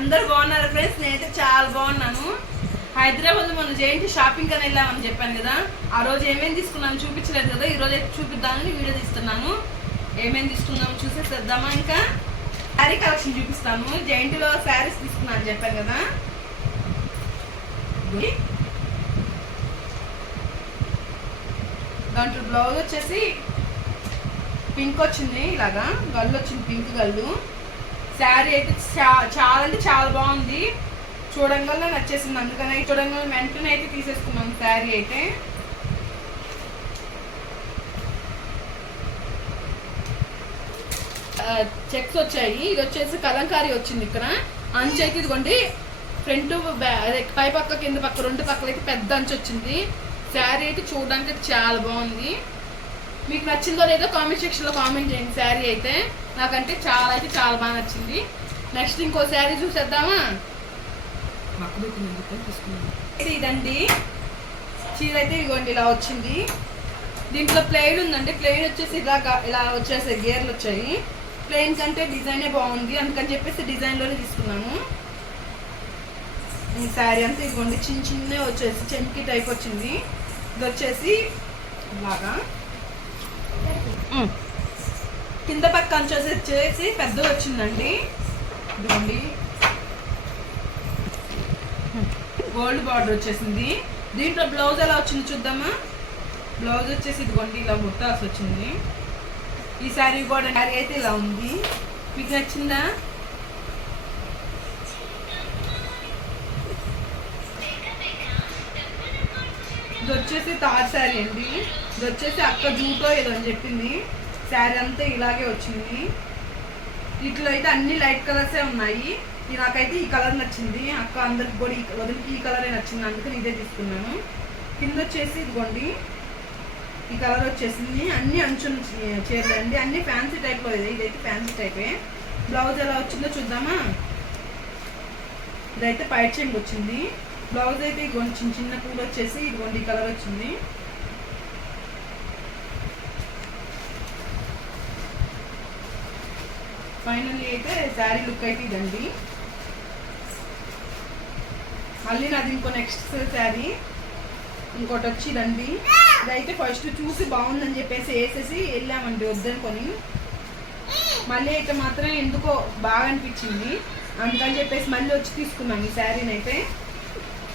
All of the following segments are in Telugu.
అందరు బాగున్నారు ఫ్రెండ్స్ నేనైతే చాలా బాగున్నాను. హైదరాబాద్ మొన్న జయంతి షాపింగ్ అని వెళ్ళామని చెప్పాను కదా. ఆ రోజు ఏమేమి తీసుకున్నాను చూపించలేదు కదా. ఈరోజు అయితే చూపిద్దామని వీడియో తీస్తున్నాను. ఏమేమి తీసుకున్నాము చూసేసేద్దామా ఇంకా? శారీ కలెక్షన్ చూపిస్తాను. జయంతిలో శారీస్ తీసుకున్నాను అని చెప్పాను కదా. దాంట్లో బ్లౌజ్ వచ్చేసి పింక్ వచ్చింది ఇలాగా. గల్లు వచ్చింది పింక్ గల్లు. శారీ అయితే చా- చాలా అంటే చాలా బాగుంది. చూడంగా నచ్చేసింది. అందుకని చూడంగా వెంటనే అయితే తీసేసుకున్నాను శారీ అయితే. చెక్స్ వచ్చాయి. ఇది వచ్చేసి కలంకారీ వచ్చింది ఇక్కడ. అంచు అయితే ఇదిగోండి. ఫ్రంట్ పైపక్క పై పక్క కింద పక్క రెండు పక్కలైతే పెద్ద అంచు వచ్చింది. శారీ అయితే చూడడానికి అయితే చాలా బాగుంది. మీకు నచ్చిందో లేదో కామెంట్ సెక్షన్లో కామెంట్ చేయండి శారీ అయితే. నాకంటే చాలా అయితే చాలా బాగా నచ్చింది. నెక్స్ట్ ఇంకో శారీ చూసేద్దామా? ఇది ఇదండి చీర అయితే ఇదిగోండి ఇలా వచ్చింది. దీంట్లో ప్లెయిన్ ఉందండి. ప్లెయిన్ వచ్చేసి ఇలా ఇలా వచ్చేసాయి గేర్లు వచ్చాయి. ప్లెయిన్ కంటే డిజైనే బాగుంది. అందుకని చెప్పేసి డిజైన్లోనే తీసుకున్నాను. ఈ శారీ అంతా ఇదిగోండి చిన్న చిన్న వచ్చేసి చెంకి టైప్ వచ్చింది. ఇది వచ్చేసి ఇలాగా. కింద పక్క అంచేసి వచ్చేసి పెద్దగా వచ్చిందండి. ఇదిగోండి. గోల్డ్ బార్డర్ వచ్చేసింది. దీంట్లో బ్లౌజ్ ఎలా వచ్చింది చూద్దామా? బ్లౌజ్ వచ్చేసి ఇదిగోండి ఇలా ముట్టాల్సి వచ్చింది. ఈ శారీ కూడా శారీ అయితే ఇలా ఉంది. మీకు నచ్చిందా? ఇది వచ్చేసి తార్ శారీ అండి. ఇది వచ్చేసి అక్క జూటో ఏదో అని చెప్పింది. శారీ అంతా ఇలాగే వచ్చింది. వీటిలో అయితే అన్ని లైట్ కలర్సే ఉన్నాయి. నాకైతే ఈ కలర్ నచ్చింది. అక్క అందరికి కూడా ఈ వదిలికి ఈ కలరే నచ్చింది. అందుకని ఇదే తీసుకున్నాను. కింద వచ్చేసి ఇదిగోండి. ఈ కలర్ వచ్చేసింది. అన్ని అంచులు చీరలు అండి. అన్ని ఫ్యాన్సీ టైప్లో ఇది. ఇదైతే ఫ్యాన్సీ టైపే. బ్లౌజ్ ఎలా వచ్చిందో చూద్దామా? ఇదైతే పైట్ చెంగు వచ్చింది. బ్లౌజ్ అయితే ఇదిగోండి. చిన్న చిన్న పూలు వచ్చేసి ఇదిగోండి ఈ కలర్ వచ్చింది. ఫైనల్లీ అయితే శారీ లుక్ అయితే ఇదండి. మళ్ళీ నాది ఇంకో నెక్స్ట్ శారీ. ఇంకోటి వచ్చి ఇదండి. ఇదైతే ఫస్ట్ చూసి బాగుందని చెప్పేసి వేసేసి వెళ్ళామండి వద్దనుకొని. మళ్ళీ అయితే మాత్రం ఎందుకో బాగా అనిపించింది. అందుకని చెప్పేసి మళ్ళీ వచ్చి తీసుకున్నాం ఈ శారీని అయితే.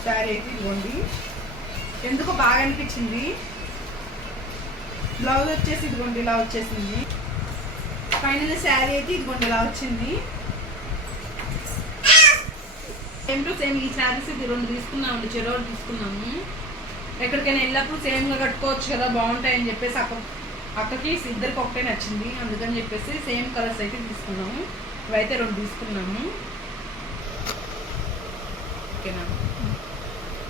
శారీ అయితే ఇదిగోండి. ఎందుకో బాగా అనిపించింది. బ్లౌజ్ వచ్చేసి ఇదిగోండి ఇలా వచ్చేసింది. ఫైనల్ శారీ అయితే ఇదిగోండి ఇలా వచ్చింది? సేమ్ టు సేమ్ ఈ శారీస్ ఇది రెండు తీసుకున్నామండి చెరోడు తీసుకున్నాము. ఎక్కడికైనా వెళ్ళినప్పుడు సేమ్గా కట్టుకోవచ్చు కదా బాగుంటాయని చెప్పేసి అక్క అక్కకి ఇద్దరికి ఒకటే నచ్చింది అందుకని చెప్పేసి సేమ్ కలర్స్ అయితే తీసుకున్నాము. ఇవైతే రెండు తీసుకున్నాము. ఓకేనా?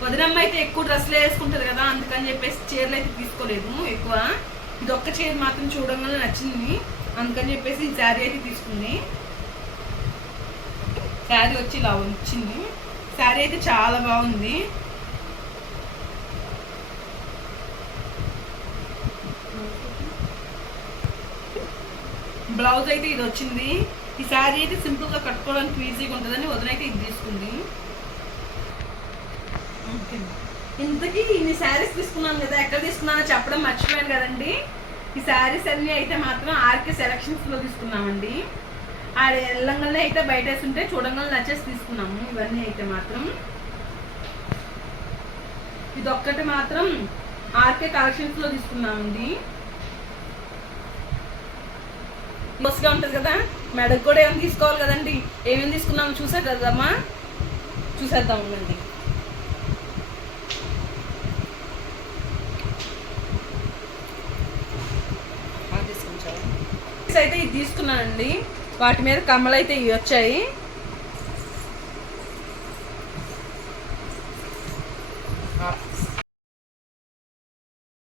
వదినమ్మ అయితే ఎక్కువ డ్రెస్సులు వేసుకుంటుంది కదా అందుకని చెప్పేసి చీరలు అయితే తీసుకోలేదు ఎక్కువ. ఇది ఒక్క చీర మాత్రం చూడగానే నచ్చింది. అందుకని చెప్పేసి ఈ శారీ అయితే తీసుకుంది. శారీ వచ్చి ఇలా వచ్చింది. శారీ అయితే చాలా బాగుంది. బ్లౌజ్ అయితే ఇది వచ్చింది. ఈ శారీ అయితే సింపుల్గా కట్టుకోవడానికి ఈజీగా ఉంటుందని వదినైతే ఇది తీసుకుంది. ఇంతకీ ఇన్ని శారీస్ తీసుకున్నాను కదా ఎక్కడ తీసుకున్నానో చెప్పడం మర్చిపోయాను కదండి. ఈ శారీస్ అన్నీ అయితే మాత్రం ఆర్కే సెలక్షన్స్లో తీసుకున్నామండి. ఆ ఎల్లంగల్ని అయితే బయట వేస్తుంటే చూడంగానే నచ్చేసి తీసుకున్నాము. ఇవన్నీ అయితే మాత్రం. ఇది ఒక్కటి మాత్రం ఆర్కే కలెక్షన్స్లో తీసుకున్నామండి. బస్గా ఉంటుంది కదా? మెడకు కూడా ఏమైనా తీసుకోవాలి కదండి? ఏమేమి తీసుకున్నాము చూసే కదమ్మా? చూసేద్దాం ఉండండి. అయితే ఇది తీసుకున్నానండి. వాటి మీద కమ్మలు అయితే ఇవి వచ్చాయి.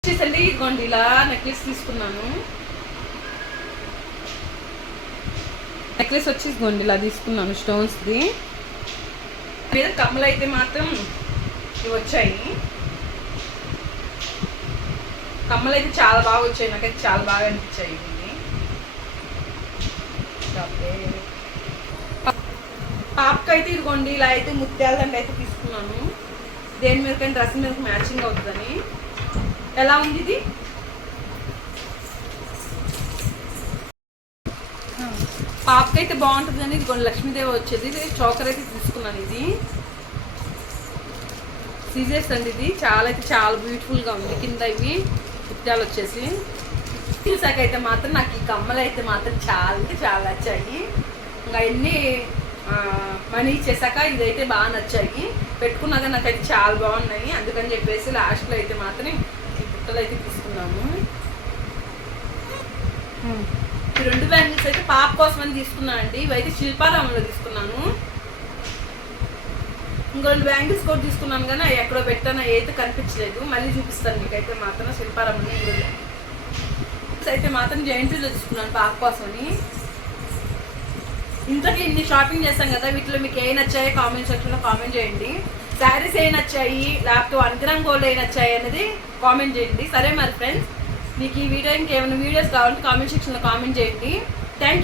వచ్చేసండి ఇదిగోండి ఇలా నెక్లెస్ తీసుకున్నాను. నెక్లెస్ వచ్చి ఇదిగోండి ఇలా తీసుకున్నాను స్టోన్స్ది మీద కమ్మలు అయితే మాత్రం ఇవి వచ్చాయి. కమ్మలు అయితే చాలా బాగా వచ్చాయి నాకైతే చాలా బాగా అనిపించాయి. పాపకి అయితే ఇదిగోండి ఇలా అయితే ముత్యాలంటే అయితే తీసుకున్నాను. దేని మీద కానీ డ్రెస్ మీద మ్యాచింగ్ అవుతుందని. ఎలా ఉంది ఇది? పాపకి అయితే బాగుంటుంది అని ఇదిగోండి లక్ష్మీదేవి వచ్చేది. ఇది చోకర్ అయితే తీసుకున్నాను ఇది. సీజెస్ అండి ఇది. చాలా అయితే చాలా బ్యూటిఫుల్గా ఉంది. కింద ఇవి ముత్యాలు వచ్చేసి. చూసాక అయితే మాత్రం నాకు ఈ కమ్మలు అయితే మాత్రం చాలా చాలా నచ్చాయి. ఇంకా ఎన్ని మనీ ఇచ్చేసాక ఇదైతే బాగా నచ్చాయి. పెట్టుకున్నాక నాకైతే చాలా బాగున్నాయి. అందుకని చెప్పేసి లాస్ట్లో అయితే మాత్రం ఈ బుట్టలు అయితే తీసుకున్నాము. ఈ రెండు బ్యాంగిల్స్ అయితే పాప కోసం అని తీసుకున్నాను అండి. ఇవైతే శిల్పారామంలో తీసుకున్నాను. ఇంకో రెండు బ్యాంగిల్స్ కూడా తీసుకున్నాను కానీ ఎక్కడో పెట్టాను అయితే కనిపించలేదు. మళ్ళీ చూపిస్తాను మీకైతే మాత్రం శిల్పారామంలో. ఈ అయితే మాత్రం జైంట్లో తీసుకున్నాను పాప కోసమని. ఇంతకీ ఇన్ని షాపింగ్ చేస్తాం కదా వీటిలో మీకు ఏ నచ్చాయో కామెంట్ సెక్షన్లో కామెంట్ చేయండి. శారీస్ ఏ నచ్చాయి లేకపోతే వన్ గ్రామ్ గోల్డ్ ఏ నచ్చాయి అనేది కామెంట్ చేయండి. సరే మరి ఫ్రెండ్స్ మీకు ఈ వీడియో ఇంకేమైనా వీడియోస్ కావాలంటే కామెంట్ సెక్షన్లో కామెంట్ చేయండి.